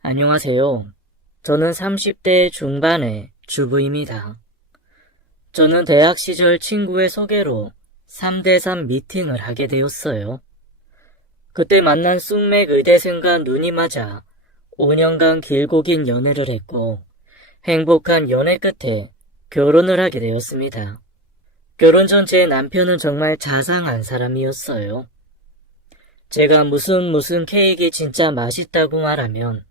안녕하세요. 저는 30대 중반의 주부입니다. 저는 대학 시절 친구의 소개로 3대3 미팅을 하게 되었어요. 그때 만난 쑥맥 의대생과 눈이 맞아 5년간 길고 긴 연애를 했고 행복한 연애 끝에 결혼을 하게 되었습니다. 결혼 전 제 남편은 정말 자상한 사람이었어요. 제가 무슨 케이크 진짜 맛있다고 말하면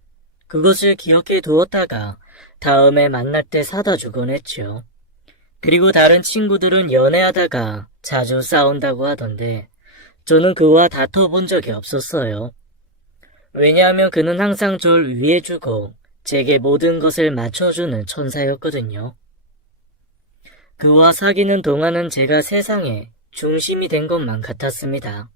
그것을 기억해 두었다가 다음에 만날 때 사다 주곤 했죠. 그리고 다른 친구들은 연애하다가 자주 싸운다고 하던데 저는 그와 다퉈본 적이 없었어요. 왜냐하면 그는 항상 절 위해주고 제게 모든 것을 맞춰주는 천사였거든요. 그와 사귀는 동안은 제가 세상의 중심이 된 것만 같았습니다.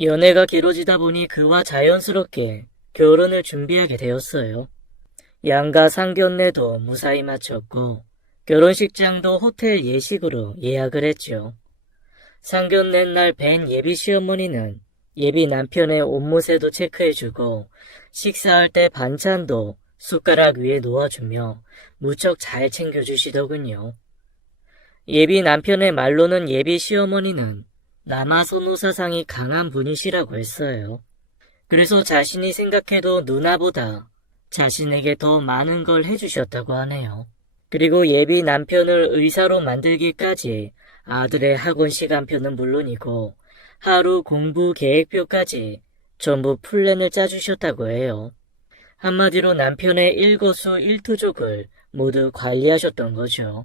연애가 길어지다 보니 그와 자연스럽게 결혼을 준비하게 되었어요. 양가 상견례도 무사히 마쳤고 결혼식장도 호텔 예식으로 예약을 했죠. 상견례 날 뵌 예비 시어머니는 예비 남편의 옷무새도 체크해주고 식사할 때 반찬도 숟가락 위에 놓아주며 무척 잘 챙겨주시더군요. 예비 남편의 말로는 예비 시어머니는 남아선호 사상이 강한 분이시라고 했어요. 그래서 자신이 생각해도 누나보다 자신에게 더 많은 걸 해주셨다고 하네요. 그리고 예비 남편을 의사로 만들기까지 아들의 학원 시간표는 물론이고 하루 공부 계획표까지 전부 플랜을 짜주셨다고 해요. 한마디로 남편의 일거수일투족을 모두 관리하셨던 거죠.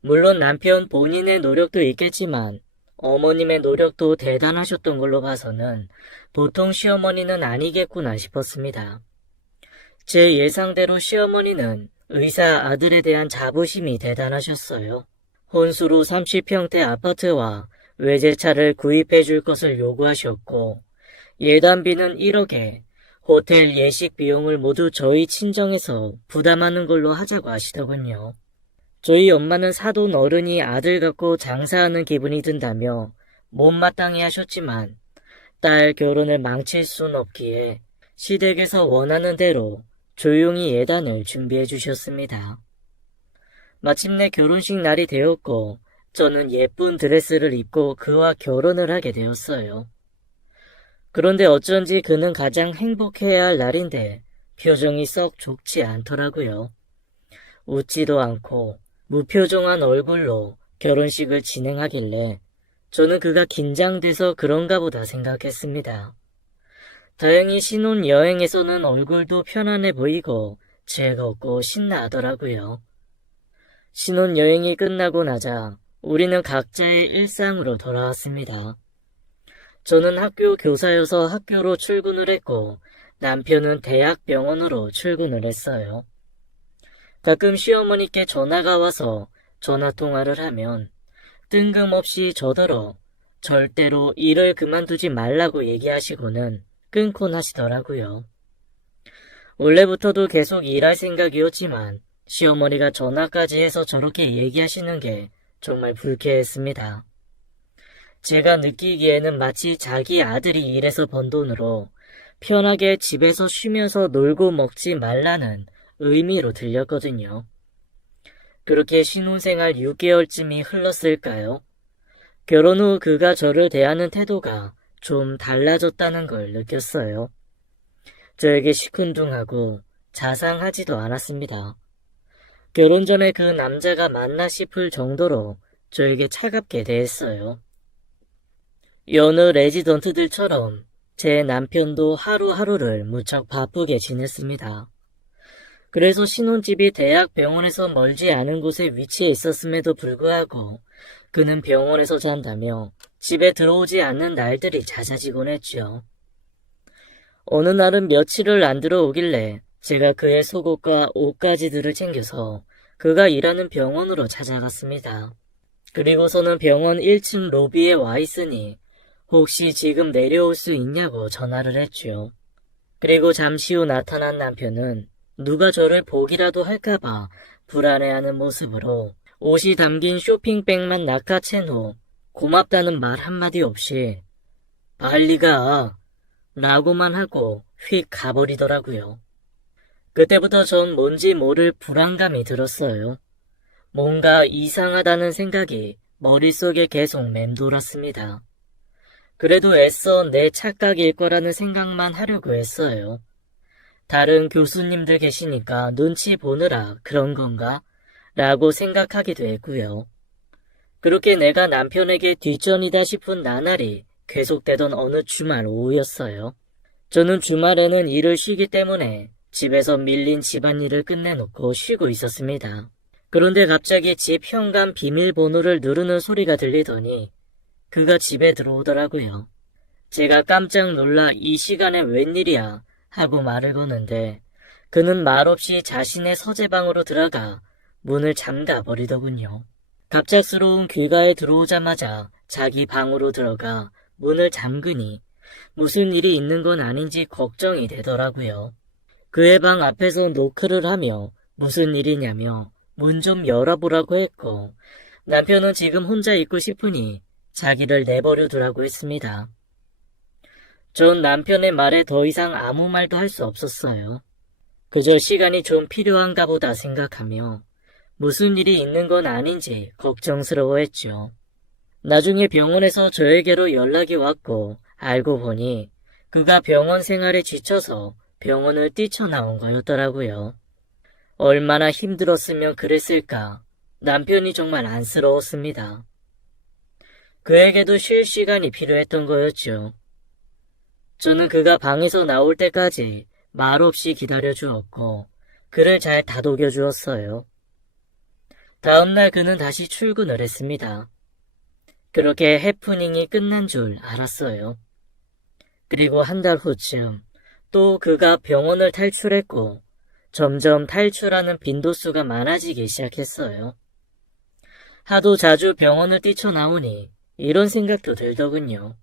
물론 남편 본인의 노력도 있겠지만 어머님의 노력도 대단하셨던 걸로 봐서는 보통 시어머니는 아니겠구나 싶었습니다. 제 예상대로 시어머니는 의사 아들에 대한 자부심이 대단하셨어요. 혼수로 30평대 아파트와 외제차를 구입해 줄 것을 요구하셨고 예단비는 1억에 호텔 예식 비용을 모두 저희 친정에서 부담하는 걸로 하자고 하시더군요. 저희 엄마는 사돈 어른이 아들 갖고 장사하는 기분이 든다며 못마땅해 하셨지만 딸 결혼을 망칠 순 없기에 시댁에서 원하는 대로 조용히 예단을 준비해 주셨습니다. 마침내 결혼식 날이 되었고 저는 예쁜 드레스를 입고 그와 결혼을 하게 되었어요. 그런데 어쩐지 그는 가장 행복해야 할 날인데 표정이 썩 좋지 않더라고요. 웃지도 않고 무표정한 얼굴로 결혼식을 진행하길래 저는 그가 긴장돼서 그런가 보다 생각했습니다. 다행히 신혼여행에서는 얼굴도 편안해 보이고 즐겁고 신나하더라고요. 신혼여행이 끝나고 나자 우리는 각자의 일상으로 돌아왔습니다. 저는 학교 교사여서 학교로 출근을 했고 남편은 대학 병원으로 출근을 했어요. 가끔 시어머니께 전화가 와서 전화통화를 하면 뜬금없이 저더러 절대로 일을 그만두지 말라고 얘기하시고는 끊곤 하시더라고요. 원래부터도 계속 일할 생각이었지만 시어머니가 전화까지 해서 저렇게 얘기하시는 게 정말 불쾌했습니다. 제가 느끼기에는 마치 자기 아들이 일해서 번 돈으로 편하게 집에서 쉬면서 놀고 먹지 말라는 의미로 들렸거든요. 그렇게 신혼생활 6개월쯤이 흘렀을까요? 결혼 후 그가 저를 대하는 태도가 좀 달라졌다는 걸 느꼈어요. 저에게 시큰둥하고 자상하지도 않았습니다. 결혼 전에 그 남자가 맞나 싶을 정도로 저에게 차갑게 대했어요. 여느 레지던트들처럼 제 남편도 하루하루를 무척 바쁘게 지냈습니다. 그래서 신혼집이 대학 병원에서 멀지 않은 곳에 위치해 있었음에도 불구하고 그는 병원에서 잔다며 집에 들어오지 않는 날들이 잦아지곤 했죠. 어느 날은 며칠을 안 들어오길래 제가 그의 속옷과 옷가지들을 챙겨서 그가 일하는 병원으로 찾아갔습니다. 그리고서는 병원 1층 로비에 와 있으니 혹시 지금 내려올 수 있냐고 전화를 했죠. 그리고 잠시 후 나타난 남편은 누가 저를 보기라도 할까봐 불안해하는 모습으로 옷이 담긴 쇼핑백만 낚아챈 후 고맙다는 말 한마디 없이 빨리 가 라고만 하고 휙 가버리더라고요. 그때부터 전 뭔지 모를 불안감이 들었어요. 뭔가 이상하다는 생각이 머릿속에 계속 맴돌았습니다. 그래도 애써 내 착각일 거라는 생각만 하려고 했어요. 다른 교수님들 계시니까 눈치 보느라 그런 건가? 라고 생각하기도 했고요. 그렇게 내가 남편에게 뒷전이다 싶은 나날이 계속되던 어느 주말 오후였어요. 저는 주말에는 일을 쉬기 때문에 집에서 밀린 집안일을 끝내놓고 쉬고 있었습니다. 그런데 갑자기 집 현관 비밀번호를 누르는 소리가 들리더니 그가 집에 들어오더라고요. 제가 깜짝 놀라 이 시간에 웬일이야 하고 말을 거는데 그는 말없이 자신의 서재방으로 들어가 문을 잠가 버리더군요. 갑작스러운 귀가에 들어오자마자 자기 방으로 들어가 문을 잠그니 무슨 일이 있는 건 아닌지 걱정이 되더라고요. 그의 방 앞에서 노크를 하며 무슨 일이냐며 문 좀 열어보라고 했고 남편은 지금 혼자 있고 싶으니 자기를 내버려 두라고 했습니다. 전 남편의 말에 더 이상 아무 말도 할 수 없었어요. 그저 시간이 좀 필요한가 보다 생각하며 무슨 일이 있는 건 아닌지 걱정스러워했죠. 나중에 병원에서 저에게로 연락이 왔고 알고 보니 그가 병원 생활에 지쳐서 병원을 뛰쳐나온 거였더라고요. 얼마나 힘들었으면 그랬을까. 남편이 정말 안쓰러웠습니다. 그에게도 쉴 시간이 필요했던 거였죠. 저는 그가 방에서 나올 때까지 말없이 기다려주었고 그를 잘 다독여 주었어요. 다음날 그는 다시 출근을 했습니다. 그렇게 해프닝이 끝난 줄 알았어요. 그리고 한 달 후쯤 또 그가 병원을 탈출했고 점점 탈출하는 빈도수가 많아지기 시작했어요. 하도 자주 병원을 뛰쳐나오니 이런 생각도 들더군요.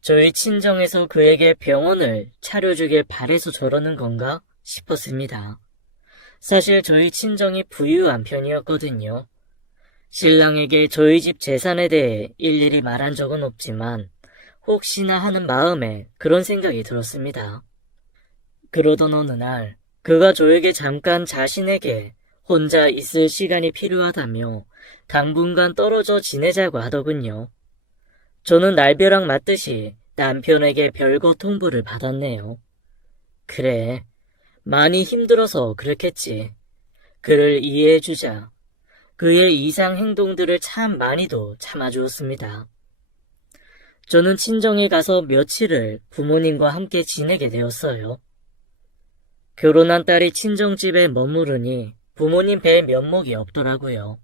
저희 친정에서 그에게 병원을 차려주길 바래서 저러는 건가 싶었습니다. 사실 저희 친정이 부유한 편이었거든요. 신랑에게 저희 집 재산에 대해 일일이 말한 적은 없지만 혹시나 하는 마음에 그런 생각이 들었습니다. 그러던 어느 날 그가 저에게 잠깐 자신에게 혼자 있을 시간이 필요하다며 당분간 떨어져 지내자고 하더군요. 저는 날벼락 맞듯이 남편에게 별거 통보를 받았네요. 그래, 많이 힘들어서 그렇겠지. 그를 이해해주자. 그의 이상 행동들을 참 많이도 참아주었습니다. 저는 친정에 가서 며칠을 부모님과 함께 지내게 되었어요. 결혼한 딸이 친정집에 머무르니 부모님 뵐 면목이 없더라고요.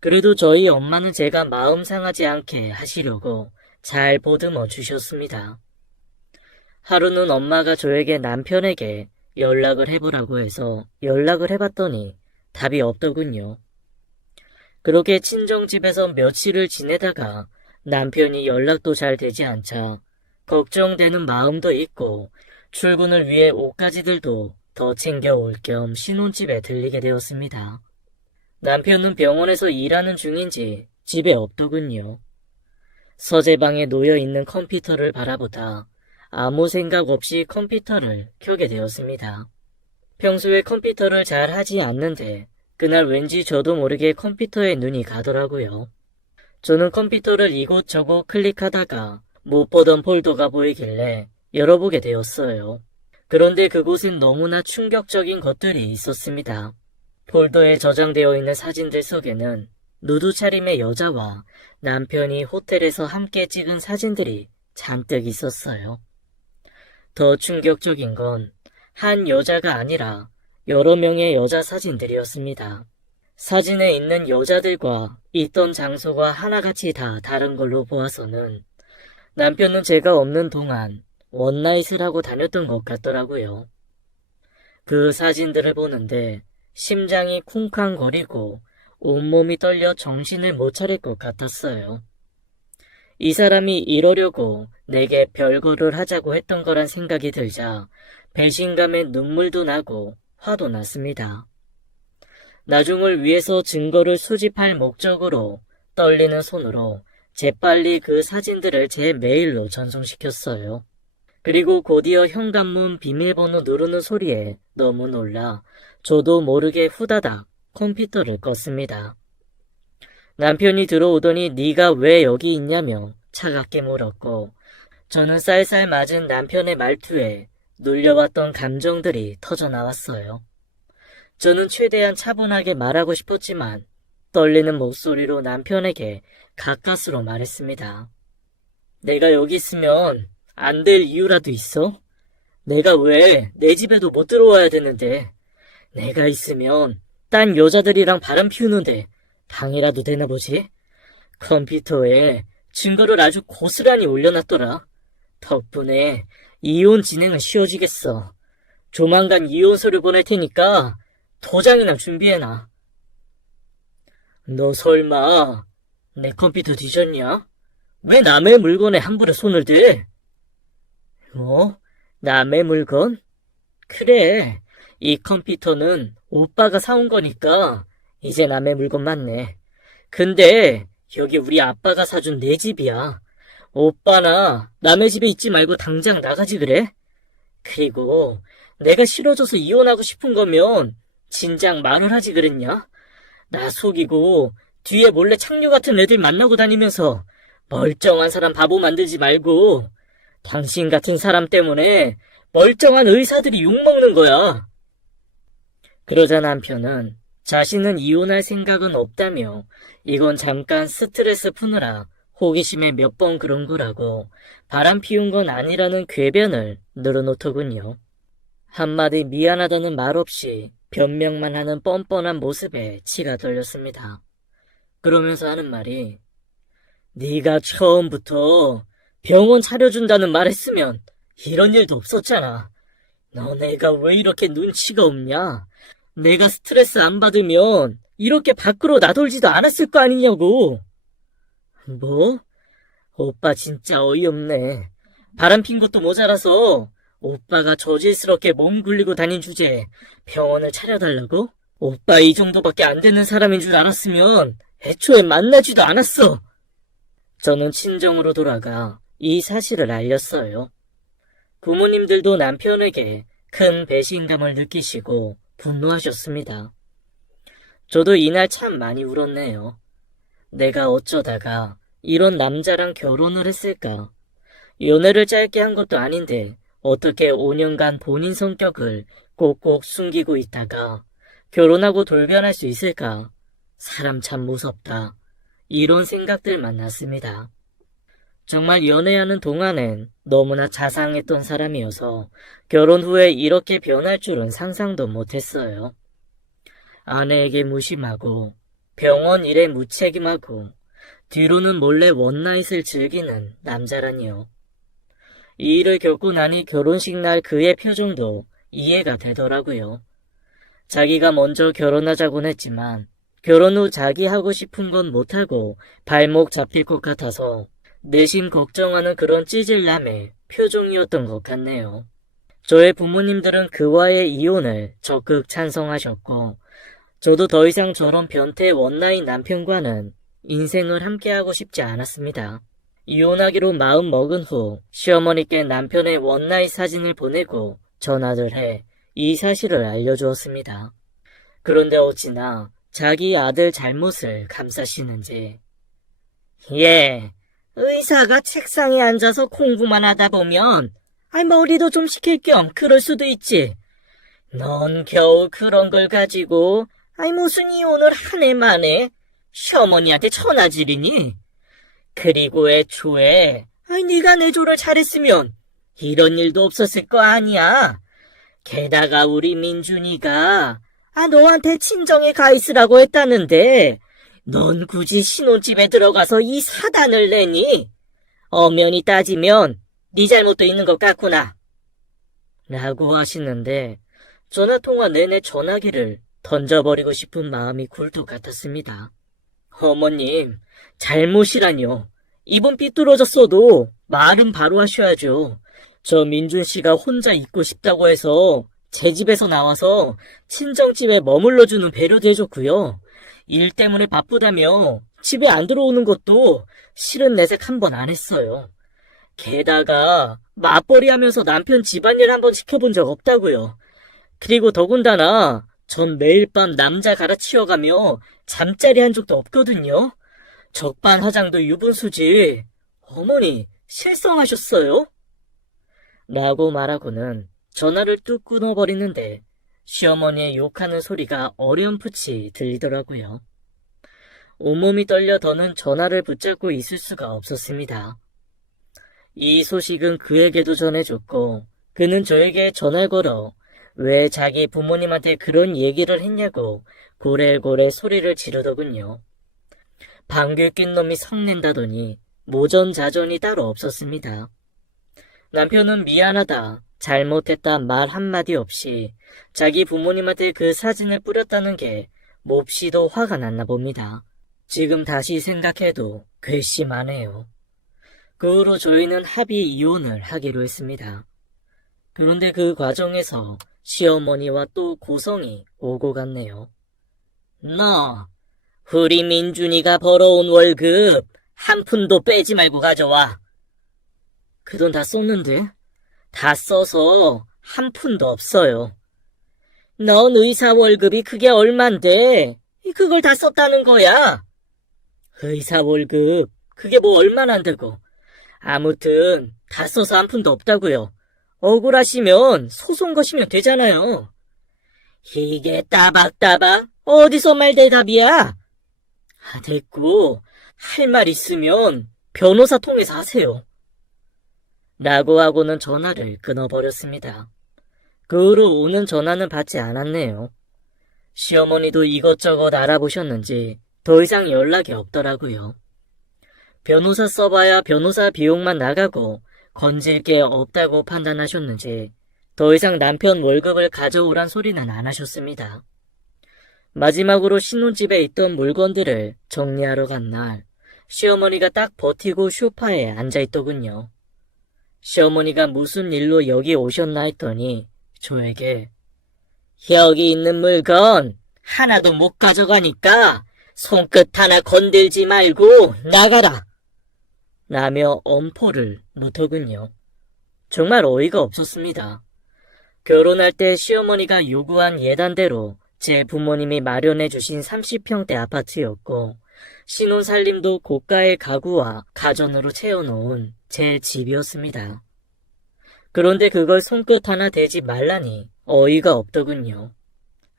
그래도 저희 엄마는 제가 마음 상하지 않게 하시려고 잘 보듬어 주셨습니다. 하루는 엄마가 저에게 남편에게 연락을 해보라고 해서 연락을 해봤더니 답이 없더군요. 그렇게 친정집에서 며칠을 지내다가 남편이 연락도 잘 되지 않자 걱정되는 마음도 있고 출근을 위해 옷가지들도 더 챙겨올 겸 신혼집에 들리게 되었습니다. 남편은 병원에서 일하는 중인지 집에 없더군요. 서재방에 놓여있는 컴퓨터를 바라보다 아무 생각 없이 컴퓨터를 켜게 되었습니다. 평소에 컴퓨터를 잘 하지 않는데 그날 왠지 저도 모르게 컴퓨터에 눈이 가더라고요. 저는 컴퓨터를 이곳저곳 클릭하다가 못 보던 폴더가 보이길래 열어보게 되었어요. 그런데 그곳엔 너무나 충격적인 것들이 있었습니다. 폴더에 저장되어 있는 사진들 속에는 누드 차림의 여자와 남편이 호텔에서 함께 찍은 사진들이 잔뜩 있었어요. 더 충격적인 건 한 여자가 아니라 여러 명의 여자 사진들이었습니다. 사진에 있는 여자들과 있던 장소가 하나같이 다 다른 걸로 보아서는 남편은 제가 없는 동안 원나잇을 하고 다녔던 것 같더라고요. 그 사진들을 보는데 심장이 쿵쾅거리고 온몸이 떨려 정신을 못 차릴 것 같았어요. 이 사람이 이러려고 내게 별거를 하자고 했던 거란 생각이 들자 배신감에 눈물도 나고 화도 났습니다. 나중을 위해서 증거를 수집할 목적으로 떨리는 손으로 재빨리 그 사진들을 제 메일로 전송시켰어요. 그리고 곧이어 현관문 비밀번호 누르는 소리에 너무 놀라 저도 모르게 후다닥 컴퓨터를 껐습니다. 남편이 들어오더니 네가 왜 여기 있냐며 차갑게 물었고 저는 쌀쌀 맞은 남편의 말투에 눌려왔던 감정들이 터져나왔어요. 저는 최대한 차분하게 말하고 싶었지만 떨리는 목소리로 남편에게 가까스로 말했습니다. 내가 여기 있으면 안 될 이유라도 있어? 내가 왜 내 집에도 못 들어와야 되는데 내가 있으면 딴 여자들이랑 바람 피우는데 방해라도 되나 보지? 컴퓨터에 증거를 아주 고스란히 올려놨더라. 덕분에 이혼 진행은 쉬워지겠어. 조만간 이혼서를 보낼 테니까 도장이나 준비해놔. 너 설마 내 컴퓨터 뒤졌냐? 왜 남의 물건에 함부로 손을 대? 뭐? 남의 물건? 그래, 이 컴퓨터는 오빠가 사온 거니까 이제 남의 물건 맞네. 근데 여기 우리 아빠가 사준 내 집이야. 오빠나 남의 집에 있지 말고 당장 나가지 그래? 그리고 내가 싫어져서 이혼하고 싶은 거면 진작 말을 하지 그랬냐? 나 속이고 뒤에 몰래 창녀 같은 애들 만나고 다니면서 멀쩡한 사람 바보 만들지 말고 당신 같은 사람 때문에 멀쩡한 의사들이 욕먹는 거야. 그러자 남편은 자신은 이혼할 생각은 없다며 이건 잠깐 스트레스 푸느라 호기심에 몇 번 그런 거라고 바람 피운 건 아니라는 궤변을 늘어놓더군요. 한마디 미안하다는 말 없이 변명만 하는 뻔뻔한 모습에 치가 떨렸습니다. 그러면서 하는 말이 네가 처음부터 병원 차려준다는 말 했으면 이런 일도 없었잖아. 너네가 왜 이렇게 눈치가 없냐? 내가 스트레스 안 받으면 이렇게 밖으로 나돌지도 않았을 거 아니냐고. 뭐? 오빠 진짜 어이없네. 바람핀 것도 모자라서 오빠가 저질스럽게 몸 굴리고 다닌 주제에 병원을 차려달라고? 오빠 이 정도밖에 안 되는 사람인 줄 알았으면 애초에 만나지도 않았어. 저는 친정으로 돌아가 이 사실을 알렸어요. 부모님들도 남편에게 큰 배신감을 느끼시고 분노하셨습니다. 저도 이날 참 많이 울었네요. 내가 어쩌다가 이런 남자랑 결혼을 했을까? 연애를 짧게 한 것도 아닌데 어떻게 5년간 본인 성격을 꼭꼭 숨기고 있다가 결혼하고 돌변할 수 있을까? 사람 참 무섭다. 이런 생각들만 났습니다. 정말 연애하는 동안엔 너무나 자상했던 사람이어서 결혼 후에 이렇게 변할 줄은 상상도 못했어요. 아내에게 무심하고 병원 일에 무책임하고 뒤로는 몰래 원나잇을 즐기는 남자라니요. 이 일을 겪고 나니 결혼식 날 그의 표정도 이해가 되더라고요. 자기가 먼저 결혼하자곤 했지만 결혼 후 자기 하고 싶은 건 못하고 발목 잡힐 것 같아서 내심 걱정하는 그런 찌질남의 표정이었던 것 같네요. 저의 부모님들은 그와의 이혼을 적극 찬성하셨고 저도 더 이상 저런 변태 원나잇 남편과는 인생을 함께하고 싶지 않았습니다. 이혼하기로 마음 먹은 후 시어머니께 남편의 원나잇 사진을 보내고 전화를 해 이 사실을 알려주었습니다. 그런데 어찌나 자기 아들 잘못을 감싸시는지. 예, 의사가 책상에 앉아서 공부만 하다 보면 머리도 좀 식힐 겸 그럴 수도 있지. 넌 겨우 그런 걸 가지고 무슨 이혼을 한 해 만에 시어머니한테 천하질이니? 그리고 애초에 네가 내조를 잘했으면 이런 일도 없었을 거 아니야. 게다가 우리 민준이가 너한테 친정에 가 있으라고 했다는데 넌 굳이 신혼집에 들어가서 이 사단을 내니? 엄연히 따지면 네 잘못도 있는 것 같구나. 라고 하시는데 전화통화 내내 전화기를 던져버리고 싶은 마음이 굴뚝 같았습니다. 어머님, 잘못이라뇨. 입은 삐뚤어졌어도 말은 바로 하셔야죠. 저 민준 씨가 혼자 있고 싶다고 해서 제 집에서 나와서 친정집에 머물러주는 배려도 해줬고요. 일 때문에 바쁘다며 집에 안 들어오는 것도 싫은 내색 한 번 안 했어요. 게다가 맞벌이 하면서 남편 집안일 한번 지켜본 적 없다고요. 그리고 더군다나 전 매일 밤 남자 갈아치워가며 잠자리 한 적도 없거든요. 적반하장도 유분수지. 어머니, 실성하셨어요? 라고 말하고는 전화를 뚝 끊어버리는데 시어머니의 욕하는 소리가 어렴풋이 들리더라고요. 온몸이 떨려 더는 전화를 붙잡고 있을 수가 없었습니다. 이 소식은 그에게도 전해줬고 그는 저에게 전화를 걸어 왜 자기 부모님한테 그런 얘기를 했냐고 고래고래 소리를 지르더군요. 방귀 낀 놈이 성낸다더니 모전자전이 따로 없었습니다. 남편은 미안하다, 잘못했다 말 한마디 없이 자기 부모님한테 그 사진을 뿌렸다는 게 몹시도 화가 났나 봅니다. 지금 다시 생각해도 괘씸하네요. 그 후로 저희는 합의 이혼을 하기로 했습니다. 그런데 그 과정에서 시어머니와 또 고성이 오고 갔네요. 너, 우리 민준이가 벌어온 월급 한 푼도 빼지 말고 가져와. 그 돈 다 썼는데? 다 써서 한 푼도 없어요. 넌 의사 월급이 그게 얼만데 그걸 다 썼다는 거야. 의사 월급 그게 뭐 얼마나 안 되고. 아무튼 다 써서 한 푼도 없다고요. 억울하시면 소송 거시면 되잖아요. 이게 따박따박 어디서 말 대답이야? 됐고 할 말 있으면 변호사 통해서 하세요. 라고 하고는 전화를 끊어버렸습니다. 그 후로 오는 전화는 받지 않았네요. 시어머니도 이것저것 알아보셨는지 더 이상 연락이 없더라고요. 변호사 써봐야 변호사 비용만 나가고 건질 게 없다고 판단하셨는지 더 이상 남편 월급을 가져오란 소리는 안 하셨습니다. 마지막으로 신혼집에 있던 물건들을 정리하러 간 날 시어머니가 딱 버티고 소파에 앉아있더군요. 시어머니가 무슨 일로 여기 오셨나 했더니 저에게 여기 있는 물건 하나도 못 가져가니까 손끝 하나 건들지 말고 나가라 라며 엄포를 놓더군요. 정말 어이가 없었습니다. 결혼할 때 시어머니가 요구한 예단대로 제 부모님이 마련해 주신 30평대 아파트였고 신혼살림도 고가의 가구와 가전으로 채워놓은 제 집이었습니다. 그런데 그걸 손끝 하나 대지 말라니 어이가 없더군요.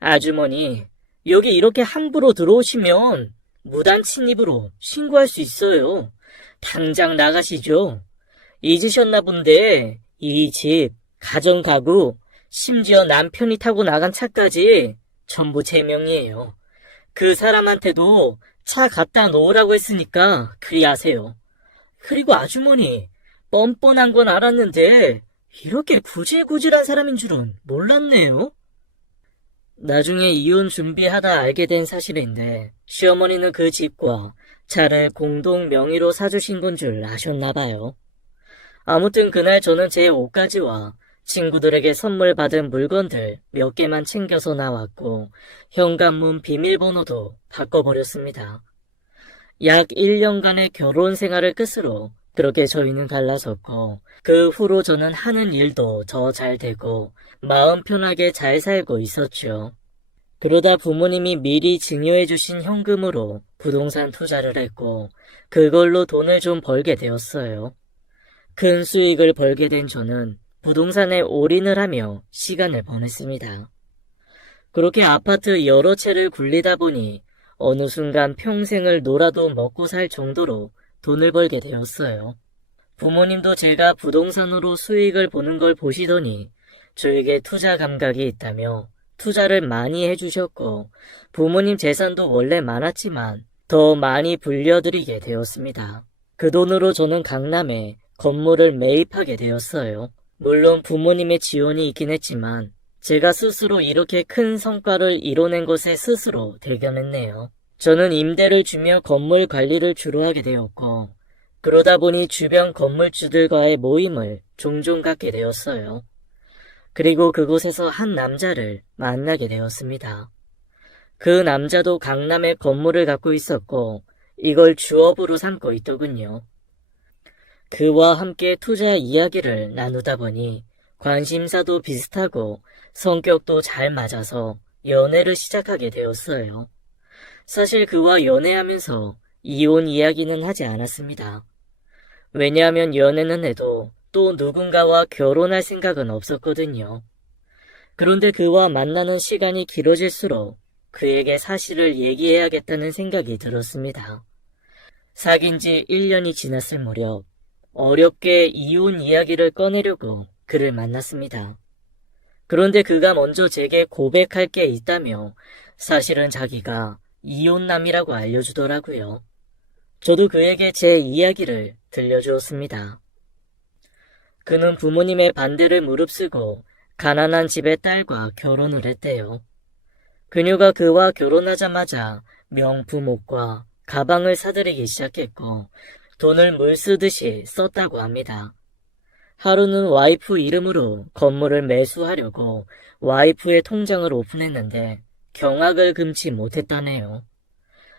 아주머니, 여기 이렇게 함부로 들어오시면 무단 침입으로 신고할 수 있어요. 당장 나가시죠. 잊으셨나 본데 이 집, 가전 가구, 심지어 남편이 타고 나간 차까지 전부 제 명의예요. 그 사람한테도 차 갖다 놓으라고 했으니까 그리 하세요. 그리고 아주머니, 뻔뻔한 건 알았는데 이렇게 구질구질한 사람인 줄은 몰랐네요. 나중에 이혼 준비하다 알게 된 사실인데 시어머니는 그 집과 차를 공동 명의로 사주신 건 줄 아셨나 봐요. 아무튼 그날 저는 제 옷가지와 친구들에게 선물 받은 물건들 몇 개만 챙겨서 나왔고 현관문 비밀번호도 바꿔버렸습니다. 약 1년간의 결혼 생활을 끝으로 그렇게 저희는 갈라섰고 그 후로 저는 하는 일도 더 잘 되고 마음 편하게 잘 살고 있었죠. 그러다 부모님이 미리 증여해 주신 현금으로 부동산 투자를 했고 그걸로 돈을 좀 벌게 되었어요. 큰 수익을 벌게 된 저는 부동산에 올인을 하며 시간을 보냈습니다. 그렇게 아파트 여러 채를 굴리다 보니 어느 순간 평생을 놀아도 먹고 살 정도로 돈을 벌게 되었어요. 부모님도 제가 부동산으로 수익을 보는 걸 보시더니 저에게 투자 감각이 있다며 투자를 많이 해주셨고 부모님 재산도 원래 많았지만 더 많이 불려드리게 되었습니다. 그 돈으로 저는 강남에 건물을 매입하게 되었어요. 물론 부모님의 지원이 있긴 했지만 제가 스스로 이렇게 큰 성과를 이뤄낸 것에 스스로 대견했네요. 저는 임대를 주며 건물 관리를 주로 하게 되었고 그러다 보니 주변 건물주들과의 모임을 종종 갖게 되었어요. 그리고 그곳에서 한 남자를 만나게 되었습니다. 그 남자도 강남에 건물을 갖고 있었고 이걸 주업으로 삼고 있더군요. 그와 함께 투자 이야기를 나누다 보니 관심사도 비슷하고 성격도 잘 맞아서 연애를 시작하게 되었어요. 사실 그와 연애하면서 이혼 이야기는 하지 않았습니다. 왜냐하면 연애는 해도 또 누군가와 결혼할 생각은 없었거든요. 그런데 그와 만나는 시간이 길어질수록 그에게 사실을 얘기해야겠다는 생각이 들었습니다. 사귄 지 1년이 지났을 무렵 어렵게 이혼 이야기를 꺼내려고 그를 만났습니다. 그런데 그가 먼저 제게 고백할 게 있다며 사실은 자기가 이혼남이라고 알려주더라고요. 저도 그에게 제 이야기를 들려주었습니다. 그는 부모님의 반대를 무릅쓰고 가난한 집의 딸과 결혼을 했대요. 그녀가 그와 결혼하자마자 명품 옷과 가방을 사들이기 시작했고 돈을 물 쓰듯이 썼다고 합니다. 하루는 와이프 이름으로 건물을 매수하려고 와이프의 통장을 오픈했는데 경악을 금치 못했다네요.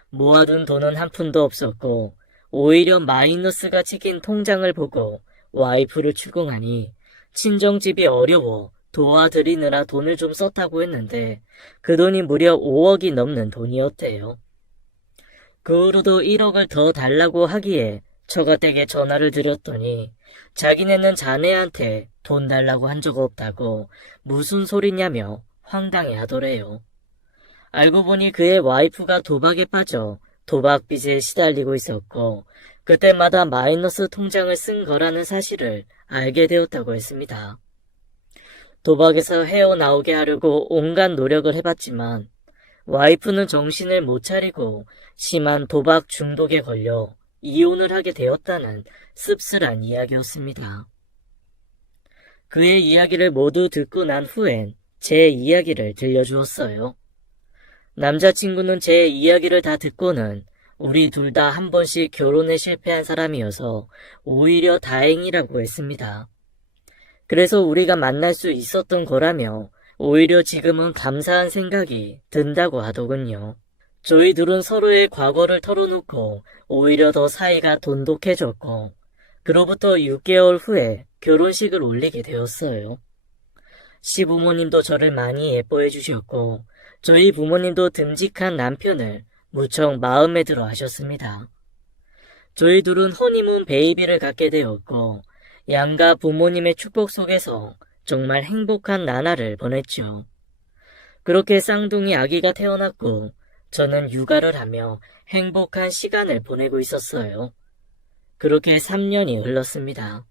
모아둔 돈은 한 푼도 없었고 오히려 마이너스가 찍힌 통장을 보고 와이프를 추궁하니 친정집이 어려워 도와드리느라 돈을 좀 썼다고 했는데 그 돈이 무려 5억이 넘는 돈이었대요. 그 후로도 1억을 더 달라고 하기에 처가댁에 전화를 드렸더니 자기네는 자네한테 돈 달라고 한 적 없다고 무슨 소리냐며 황당해 하더래요. 알고 보니 그의 와이프가 도박에 빠져 도박 빚에 시달리고 있었고 그때마다 마이너스 통장을 쓴 거라는 사실을 알게 되었다고 했습니다. 도박에서 헤어나오게 하려고 온갖 노력을 해봤지만 와이프는 정신을 못 차리고 심한 도박 중독에 걸려 이혼을 하게 되었다는 씁쓸한 이야기였습니다. 그의 이야기를 모두 듣고 난 후엔 제 이야기를 들려주었어요. 남자친구는 제 이야기를 다 듣고는 우리 둘 다 한 번씩 결혼에 실패한 사람이어서 오히려 다행이라고 했습니다. 그래서 우리가 만날 수 있었던 거라며 오히려 지금은 감사한 생각이 든다고 하더군요. 저희 둘은 서로의 과거를 털어놓고 오히려 더 사이가 돈독해졌고 그로부터 6개월 후에 결혼식을 올리게 되었어요. 시부모님도 저를 많이 예뻐해 주셨고 저희 부모님도 듬직한 남편을 무척 마음에 들어 하셨습니다. 저희 둘은 허니문 베이비를 갖게 되었고 양가 부모님의 축복 속에서 정말 행복한 나날을 보냈죠. 그렇게 쌍둥이 아기가 태어났고 저는 육아를 하며 행복한 시간을 보내고 있었어요. 그렇게 3년이 흘렀습니다.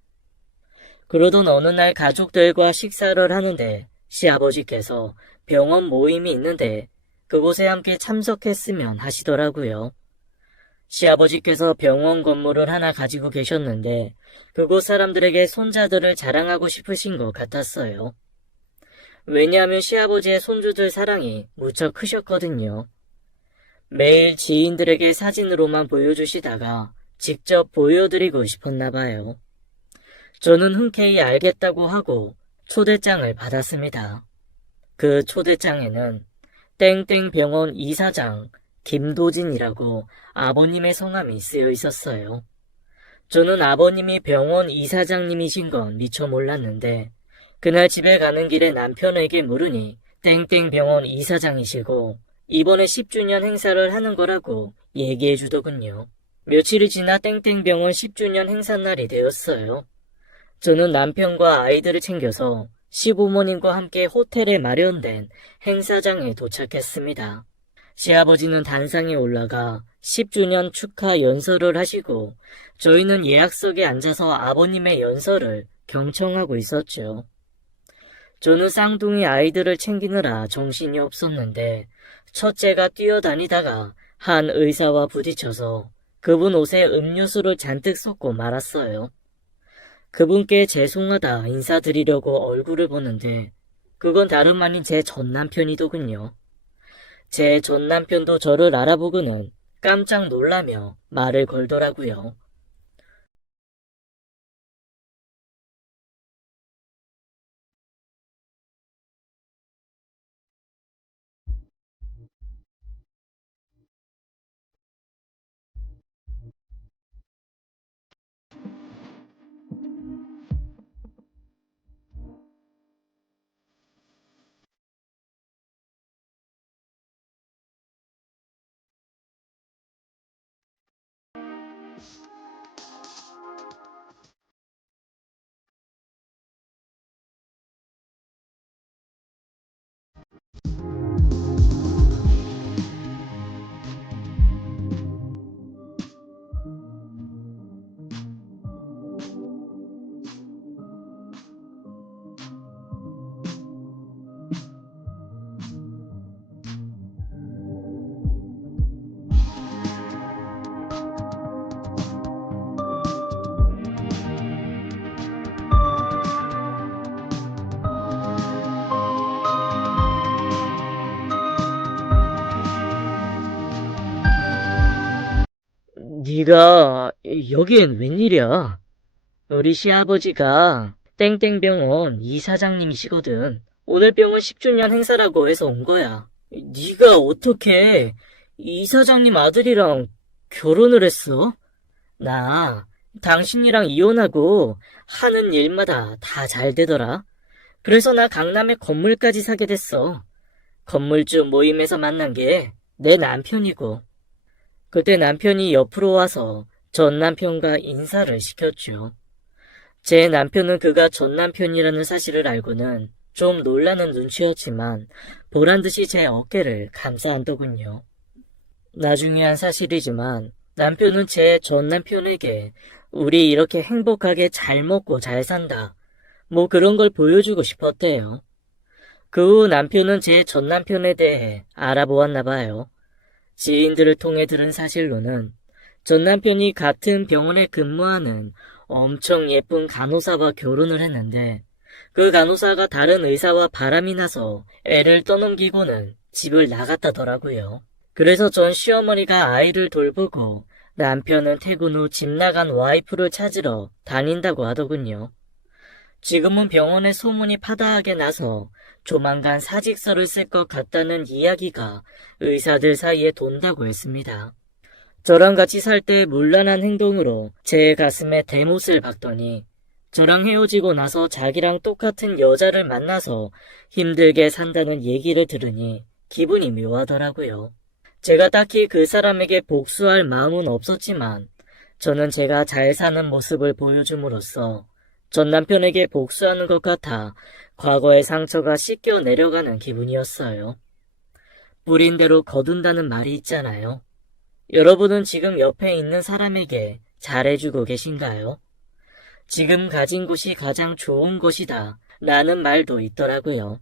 그러던 어느 날 가족들과 식사를 하는데 시아버지께서 병원 모임이 있는데 그곳에 함께 참석했으면 하시더라고요. 시아버지께서 병원 건물을 하나 가지고 계셨는데 그곳 사람들에게 손자들을 자랑하고 싶으신 것 같았어요. 왜냐하면 시아버지의 손주들 사랑이 무척 크셨거든요. 매일 지인들에게 사진으로만 보여주시다가 직접 보여드리고 싶었나 봐요. 저는 흔쾌히 알겠다고 하고 초대장을 받았습니다. 그 초대장에는 땡땡병원 이사장 김도진이라고 아버님의 성함이 쓰여 있었어요. 저는 아버님이 병원 이사장님이신 건 미처 몰랐는데 그날 집에 가는 길에 남편에게 물으니 땡땡병원 이사장이시고 이번에 10주년 행사를 하는 거라고 얘기해 주더군요. 며칠이 지나 땡땡병원 10주년 행사날이 되었어요. 저는 남편과 아이들을 챙겨서 시부모님과 함께 호텔에 마련된 행사장에 도착했습니다. 시아버지는 단상에 올라가 10주년 축하 연설을 하시고 저희는 예약석에 앉아서 아버님의 연설을 경청하고 있었죠. 저는 쌍둥이 아이들을 챙기느라 정신이 없었는데 첫째가 뛰어다니다가 한 의사와 부딪혀서 그분 옷에 음료수를 잔뜩 쏟고 말았어요. 그분께 죄송하다 인사드리려고 얼굴을 보는데 그건 다름 아닌 제 전남편이더군요. 제 전남편도 저를 알아보고는 깜짝 놀라며 말을 걸더라고요. 네가 여기엔 웬일이야? 우리 시아버지가 땡땡병원 이사장님이시거든. 오늘 병원 10주년 행사라고 해서 온 거야. 네가 어떻게 이사장님 아들이랑 결혼을 했어? 나 당신이랑 이혼하고 하는 일마다 다 잘 되더라. 그래서 나 강남에 건물까지 사게 됐어. 건물주 모임에서 만난 게 내 남편이고. 그때 남편이 옆으로 와서 전 남편과 인사를 시켰죠. 제 남편은 그가 전 남편이라는 사실을 알고는 좀 놀라는 눈치였지만 보란듯이 제 어깨를 감싸안더군요. 나중에 한 사실이지만 남편은 제 전 남편에게 우리 이렇게 행복하게 잘 먹고 잘 산다, 뭐 그런 걸 보여주고 싶었대요. 그 후 남편은 제 전 남편에 대해 알아보았나 봐요. 지인들을 통해 들은 사실로는 전 남편이 같은 병원에 근무하는 엄청 예쁜 간호사와 결혼을 했는데 그 간호사가 다른 의사와 바람이 나서 애를 떠넘기고는 집을 나갔다더라고요. 그래서 전 시어머니가 아이를 돌보고 남편은 퇴근 후 집 나간 와이프를 찾으러 다닌다고 하더군요. 지금은 병원에 소문이 파다하게 나서 조만간 사직서를 쓸 것 같다는 이야기가 의사들 사이에 돈다고 했습니다. 저랑 같이 살 때 문란한 행동으로 제 가슴에 대못을 박더니 저랑 헤어지고 나서 자기랑 똑같은 여자를 만나서 힘들게 산다는 얘기를 들으니 기분이 묘하더라고요. 제가 딱히 그 사람에게 복수할 마음은 없었지만 저는 제가 잘 사는 모습을 보여줌으로써 전 남편에게 복수하는 것 같아 과거의 상처가 씻겨 내려가는 기분이었어요. 뿌린 대로 거둔다는 말이 있잖아요. 여러분은 지금 옆에 있는 사람에게 잘해주고 계신가요? 지금 가진 곳이 가장 좋은 곳이다 라는 말도 있더라고요.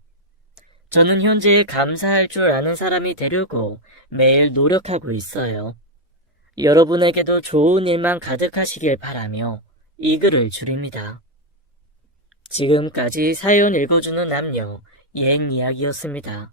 저는 현재에 감사할 줄 아는 사람이 되려고 매일 노력하고 있어요. 여러분에게도 좋은 일만 가득하시길 바라며 이 글을 줄입니다. 지금까지 사연 읽어주는 남녀 예행 이야기였습니다.